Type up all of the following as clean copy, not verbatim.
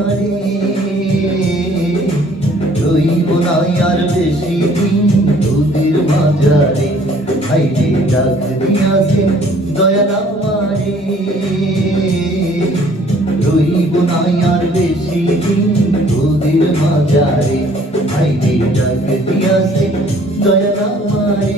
আমারে রইব না আর বেশি দিন তোদের মাঝারে হাইরে ডাক দিয়াছে দয়াল আমারে রইব না আর বেশি দিন তোদের মাঝারে হাইরে ডাক দিয়াছে দয়াল আমারে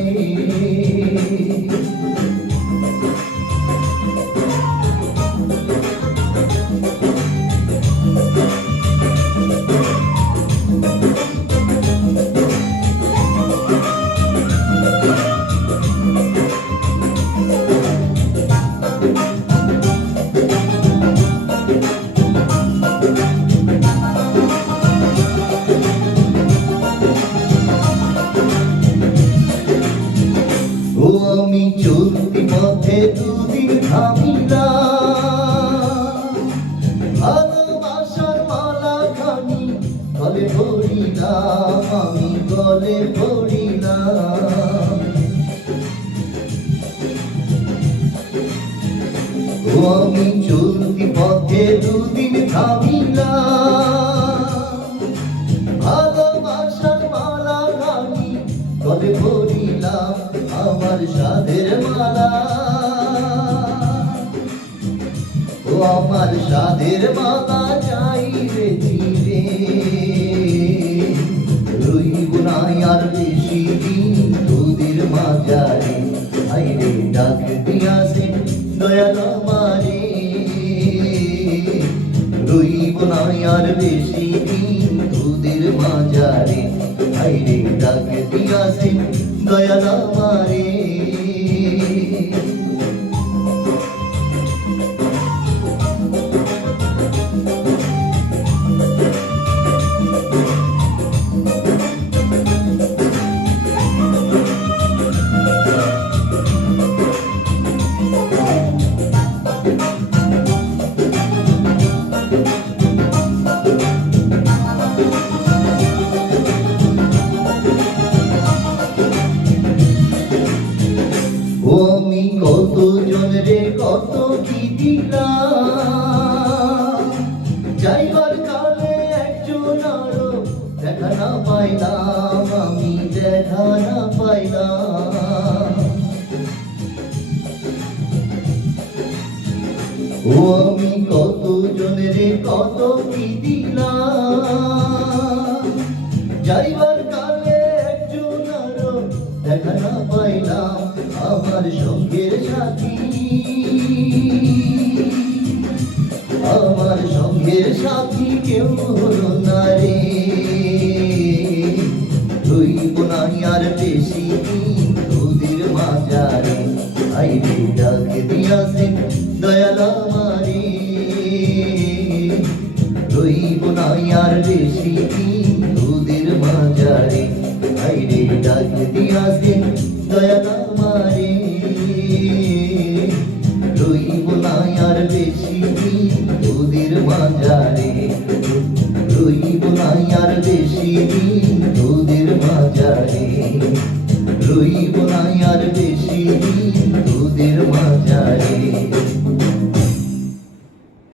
আমি চলতি পথে দুদিন থামিলাম ভালোবাসার মালা খানি গলে পড়িলাম আমি গলে পড়িলাম আমি চলতি পথে দুদিন থামিলাম ভালোবাসার মালা খানি গলে পড়িলাম আমার সাধের মালা ও আমার সাধের মালা চাইবে চিরে রইব না আর বেশি দিন তোদের মাঝারে হাইরে ডাক দিয়াছে দয়াল আমারে রইব না আর বেশি দিন তোদের মাঝারে হাইরে ডাক দিয়াছে দয়াল আমারে আমি কত জনরে কত কি দিলাম যাইবার কালে একজন আরো দেখা না পাইলাম আমি দেখা না পাইলাম ও আমি কত জনরে কত কি দিলাম যাইবার কালে একজন আরো দেখা না পাইলাম আমার সঙ্গের সাথী আমার সঙ্গের সাথী কেউ হলো না রে রইব না আর বেশি দিন তোদের মাঝারে হাইরে ডাক দিয়াছে দয়াল আমারে রইব না আর বেশি দিন তোদের মাঝারে হাইরে ডাক দিয়াছে দয়াল আমারে রইব না আর বেশি দিন তোদের মাঝারে রইব না আর বেশি দিন তোদের মাঝারে রইব না আর বেশি দিন তোদের মাঝারে।